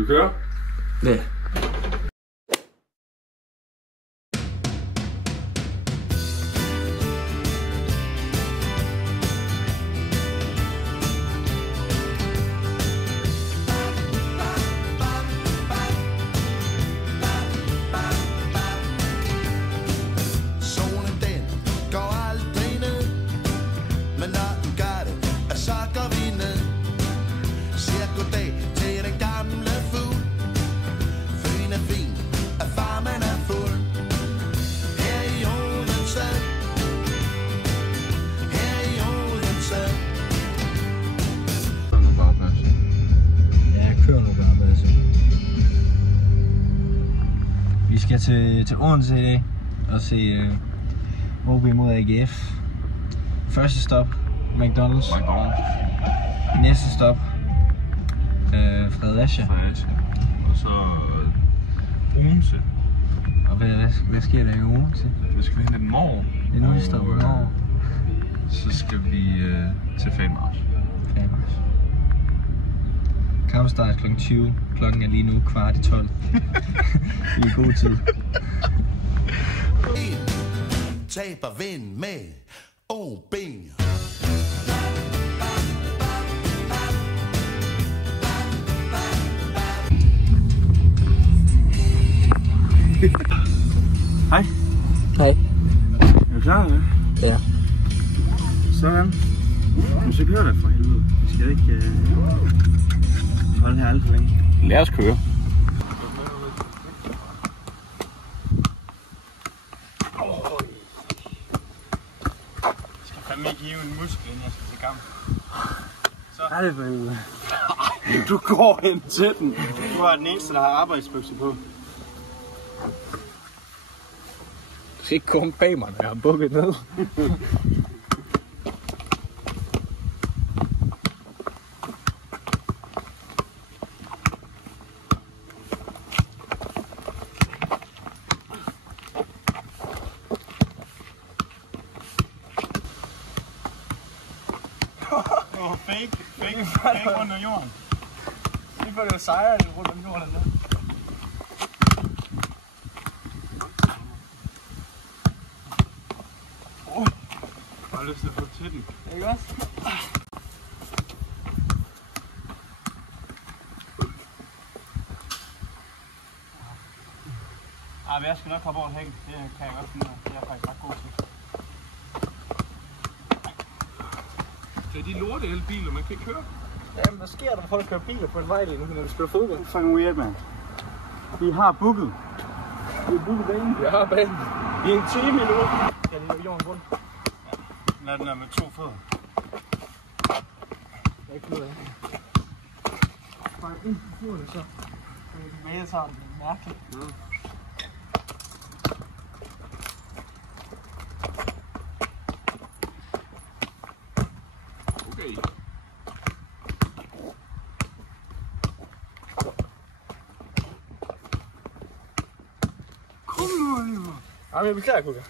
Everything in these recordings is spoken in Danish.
Skal vi køre? Ja. Vi skal til Odense i dag og se OB mod AGF. Første stop, McDonald's. Næste stop, Fredericia. Og så Odense. Og hvad sker der i Odense? Så skal vi hen i Norge. Det er nu, vi stopper Norge. Så skal vi til Fanmarsch. Kampstart kl. 20. Klokken er lige nu 11:15. Vi er i god tid. Taber vind med OB. Hej. Hej. Er du klar, eller? Ja. Sådan. Men så kører det for helvede. Vi skal ikke holde her alt for længe. Lad os køre. Jeg skal fandme ikke hive en muskel, inden jeg skal til kamp. Så. Er det for helvede? Du går hen til den. Du er den eneste, der har arbejdsbukser på. Du skal ikke komme bag mig, når jeg har bukket ned. Fake rundt om jorden. Lige før det var sejre rundt om jorden der. Jeg har lyst til at få til den. Ikke også? Men jeg skal nok hoppe over hækken. Det kan jeg godt finde ud af. Det er jeg faktisk ret god til. Det er de lorte elbiler, man kan ikke køre. Jamen, hvad sker der, når folk kører biler på en vej lige nu, når du spiller fodbold? Det er fucking weird, man. Vi har booket. Vi har booket banen. Vi har banen. Vi er en time nu. Ja, det er jorden rundt. Lad den er med 2 fødder. Jeg er ikke noget af. Bare ind på foderne, så. Tilbage sammen. Det er mærkeligt. Ja. Okay. Kom nu, Oliver. Jamen, jeg beklager, Kuka.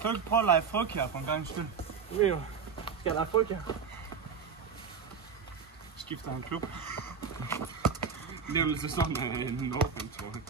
Kan du ikke prøve at lege frugtkjær for en gang skyld? Det ved jo. Skal jeg lade folk her? Skifter han klub? Det er vel sådan en Nordland, tror jeg.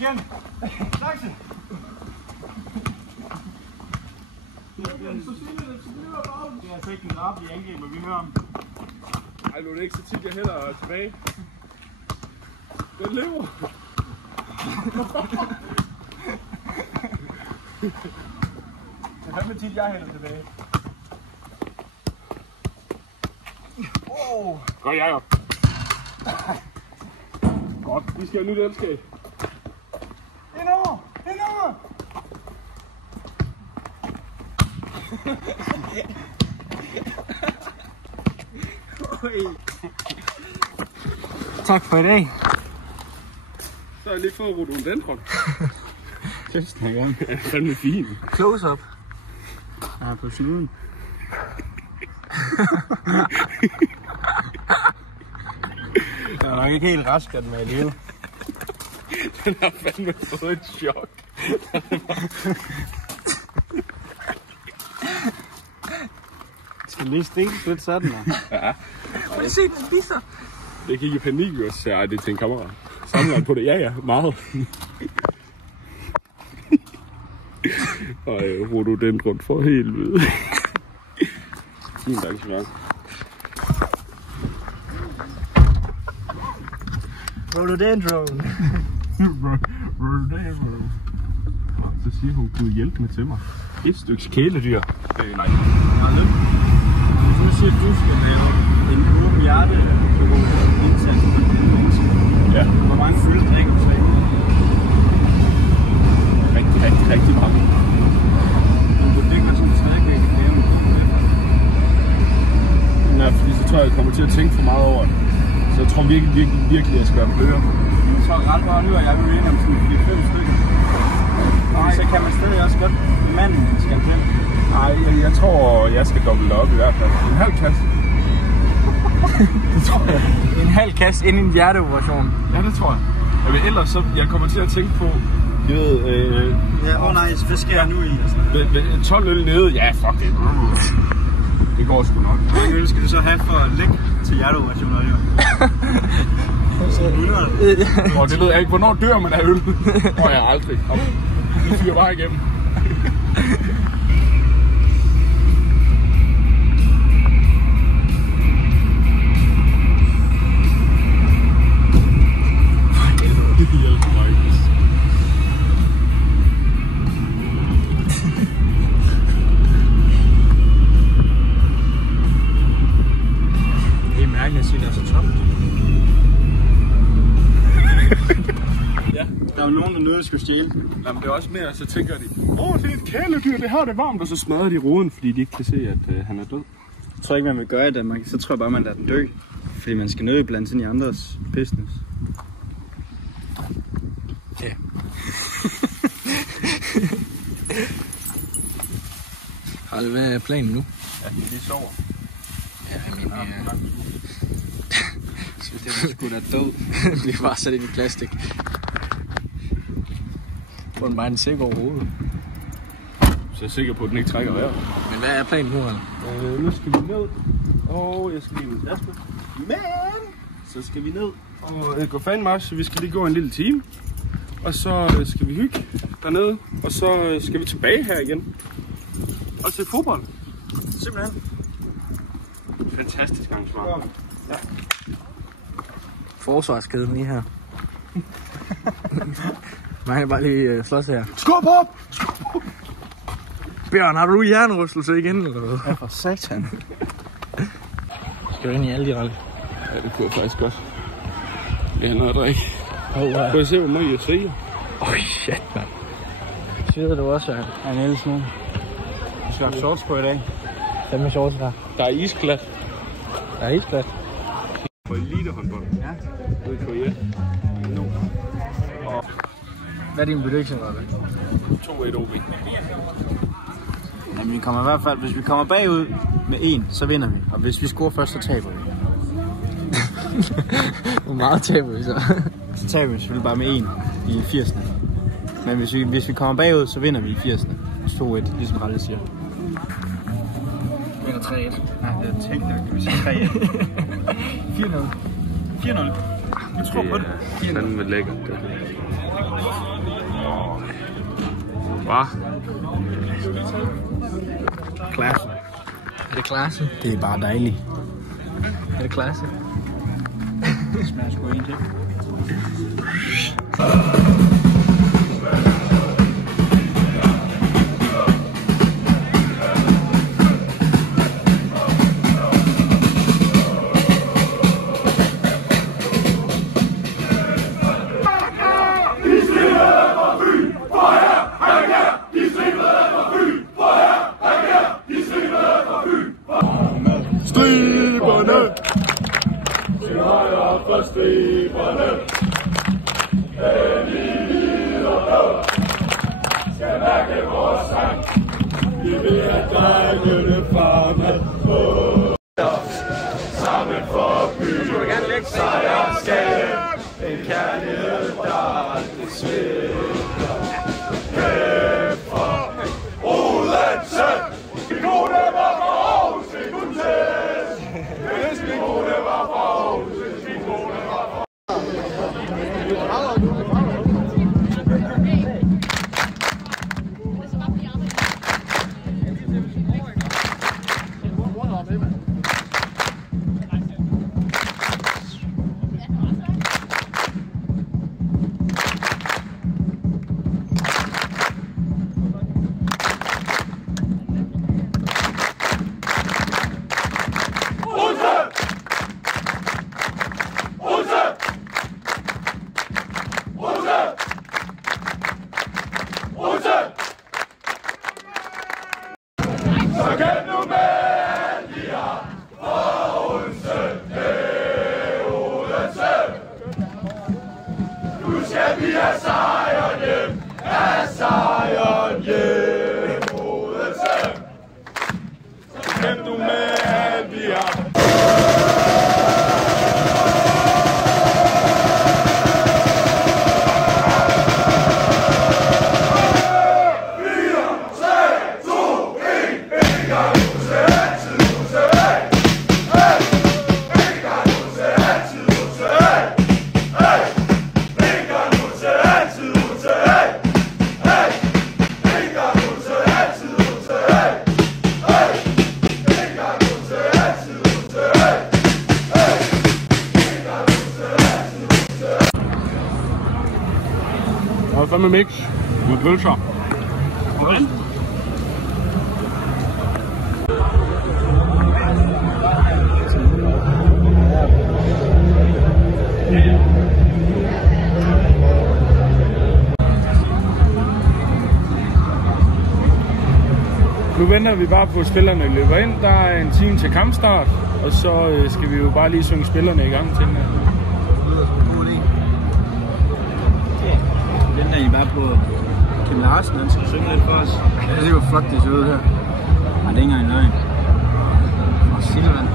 Igen! Taxi! Det er altså ikke en drab, vi angriber, vi hører om. Ej, nu er det ikke så tit, jeg heller tilbage. Den lever! Det er fandme tit, jeg hælder tilbage. Gør jeg op. Godt, vi skal have nyt elskab. Indover! Indover! Tak for i dag. Så har jeg lige fået rhododendron. Det snakker om. Det er fandme fint. Close up. Jeg er på snuden. Jeg er nok ikke helt rask af den med alligevel. Den har fandme fået et chok. Skal lige stikke lidt sådan her. Ja. Prøv at se, den spiser. Det gik i panik, og så ej, det er til en kammerat. Samler han på det? Ja, meget. Og rhododendron for helvede. Fint arrangement. Rhododendron. Rhododendron. Så siger hun, Gud hjælp med til mig. Et stykke kæledyr. Nej. Nu siger du, skal lave en åben hjerte-indsats på et menneske. Ja. Hvor mange fylde drikker du så ikke? Rigtig mange. Du vurderer sådan stadigvæk at lave en Nej, fordi så tror jeg kommer til at tænke for meget over det. Så jeg tror virkelig, at jeg skal være blødere. Så ret meget nu, og jeg vil vinde om sådan 4-5 stykker. Så kan man stadig også godt manden skal til. Nej, jeg tror, jeg skal dobbelt op i hvert fald. En halv kasse. Det tror jeg. En halv kasse ind i en hjerteoperation. Ja, det tror jeg. Men ellers så, jeg kommer til at tænke på, jeg ved... Ja, nej, hvad skal jeg nu i? 12 øl nede, ja, fuck det. Det går sgu nok. Hvor mange øl skal du så have for at ligge til hjerteoperationer, jo? 100. Og det ved jeg ikke, hvornår dør man af øl? Tror jeg aldrig. Vi fyrer bare igennem. Det hjælper mig ikke. Det er mærkeligt at sige, det er så tomt. Ja. Der er jo nogen, der nødt skulle stjæle. Jamen, det er også mere, så tænker de, det er et kæledyr, det har det varmt, og så smadrer de roden, fordi de ikke kan se, at han er død. Jeg tror ikke, man vil gøre i Danmark. Så tror jeg bare, man lader den dø. Fordi man skal nødt blandt ind i andres business. Ja. Harald, hvad er planen nu? Ja, de sover. Ja, jeg mener... Så det er sgu da død. Det bliver bare sat ind i plastik. Få den bare en sæk over hovedet. Så jeg er sikker på, at den ikke trækker vejret. Men hvad er planen nu, Harald? Nu skal vi ned, og jeg skal lige med taske. Men så skal vi ned og gå fandmarch, så vi skal lige gå en lille time. Og så skal vi hygge dernede, og så skal vi tilbage her igen. Og se fodbold. Simpelthen. Fantastisk arrangement. Ja. Forsvarskæden lige her. Man kan bare lige slås her. Skub op! Bjørn, har du hjernerystelse igen, eller hvad? Ja, for satan. Skal du ind i alle de rolle? Ja, det kunne jeg faktisk godt. Det er noget at drikke. Kan du se, hvor meget jeg siger? Shit, mand. Sveder du også, Jørgen? Ja, Niels nu. Du skal have shorts på i dag. Hvad med shorts her? Der er isklat. Der er isglat. For elitehåndbold. Ja. Ude på Jet. Hvad er din prediction, Rolle? 2-1 OB. Jamen, vi kommer i hvert fald, hvis vi kommer bagud med 1, så vinder vi. Og hvis vi scorer først, så taber vi. Hvor meget taber vi så? Så taber vi selvfølgelig bare med 1 i 80'erne. Men hvis vi kommer bagud, så vinder vi i 80'erne. 2-1, ligesom Ralle siger. Vinder 3-1. Ja, det er tænkt nok, vi siger 3-1. 4-0. 4-0. Jeg tror på det. Det er fandme lækkert. Hvad? Klasse. Er det klasse? Det er bare dejligt. Er det klasse? Det smager sgu en til. Og fandme mix med pølser. Hvordan? Nu venter vi bare på, at spillerne løber ind. Der er en time til kampstart, og så skal vi jo bare lige synge spillerne i gang til den her. Det lyder som en god idé. Venter I bare på Kim Larsen, han skal synge lidt for os. Ja, det er jo flot, det ser ud her. Nej, det er ikke engang en løgn. Og Silvan.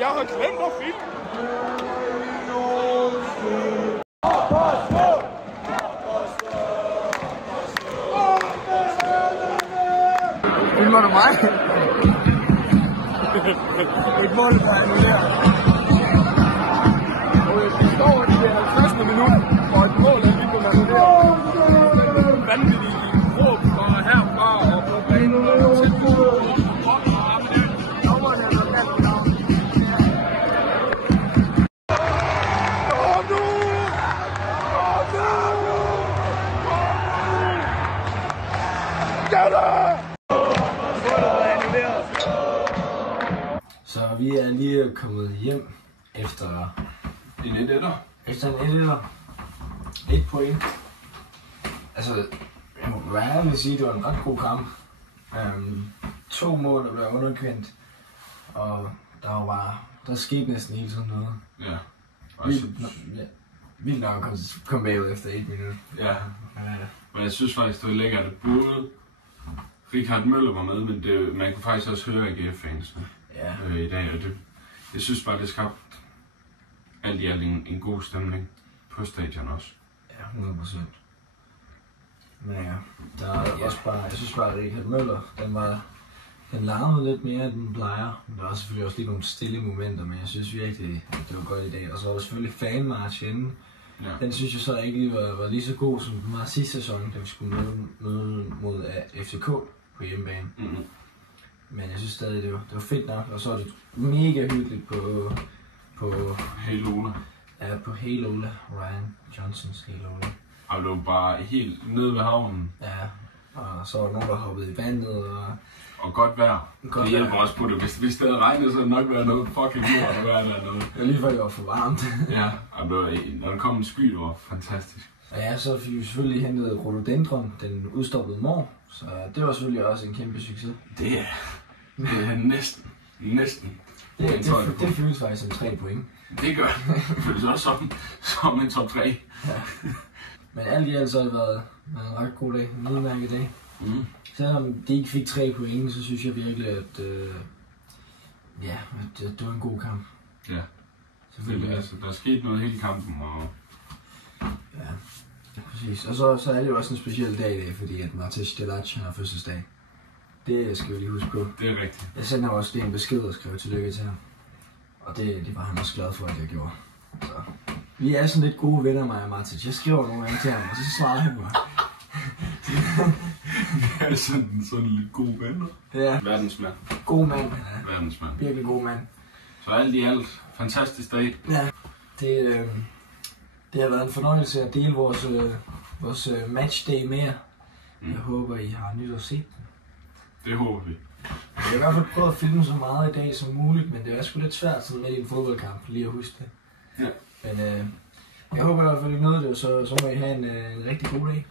Jeg har glemt at filme. Filmer du mig? Et mål, der er annulleret. Og vi står i det 50. minut, og et mål er lige blevet annulleret. Vanvittigt råb fra herfra og på banen og til Så vi er lige kommet hjem efter En 1-1'er. en 1-1'er. 1 point. Altså, jeg vil sige, det var en ret god kamp. 2 mål, der blev underkendt. Og der skete næsten hele tiden noget. Ja. Vildt nok at komme bagud efter 1 minut. Ja. Men jeg synes faktisk, det var lækkert, at både Richard Møller var med, men man kunne faktisk også høre AGF-fansene i dag. Og jeg synes bare, det skabte alt i alt en god stemning på stadion også. Ja, 100%. Men ja, der er også bare, jeg synes bare, at Richard Møller, den larmede lidt mere, end den plejer. Der var selvfølgelig også lige nogle stille momenter, men jeg synes virkelig, at det var godt i dag. Og så var der selvfølgelig fanmarch inden. Ja. Den synes jeg så ikke lige var lige så god, som den var sidste sæson, da vi skulle møde mod FCK på hjemmebane. Mm-hmm. Men jeg synes stadig, det var fedt nok, og så er det mega hyggeligt på Helola. Ja, på Helola. Ryan Johnsons Helola. Og det var bare helt nede ved havnen. Ja, og så var der nogen, der hoppede i vandet. Og godt vejr. Det hjælper også på det. Hvis det havde regnet, så havde det nok været noget fucking lort at være dernede. Det var lige før, det var for varmt. Ja, og når der kom en sky, det var fantastisk. Og ja, så fik vi selvfølgelig hentet Rhododendron, den udstoppede mor. Så det var selvfølgelig også en kæmpe succes. Det er næsten. Det føles faktisk som 3 point. Det gør det. Det føles også som en top 3. Ja. Men alt i alt så har det været en ret god dag, en udmærket dag. Mm. Selvom de ikke fik 3 point, så synes jeg virkelig, at det var en god kamp. Ja, selvfølgelig. Altså, der er sket noget hele kampen. Og... Ja, præcis. Og så er det jo også en speciel dag i dag, fordi at Matej Stelac har fødselsdag. Det skal vi lige huske på. Det er rigtigt. Jeg sender også lige en besked og skrev tillykke til ham. Og det var han også glad for, at jeg gjorde. Så vi er sådan lidt gode venner, mig og Matej. Jeg skriver nogle gange til ham, og så svarer han mig. Vi er sådan lidt gode venner. Ja. Verdensmand. God mand, ja. Verdensmand. Virkelig god mand. Så alt i alt, fantastisk dag. Ja, det har været en fornøjelse at dele vores matchday med jer. Jeg håber, I har nyt at se den. Det håber vi. Jeg har i hvert fald prøvet at filme så meget i dag som muligt, men det er sgu lidt svært sådan med i en fodboldkamp, lige at huske det. Ja. Men jeg håber i hvert fald, I nåede det, så må I have en rigtig god dag.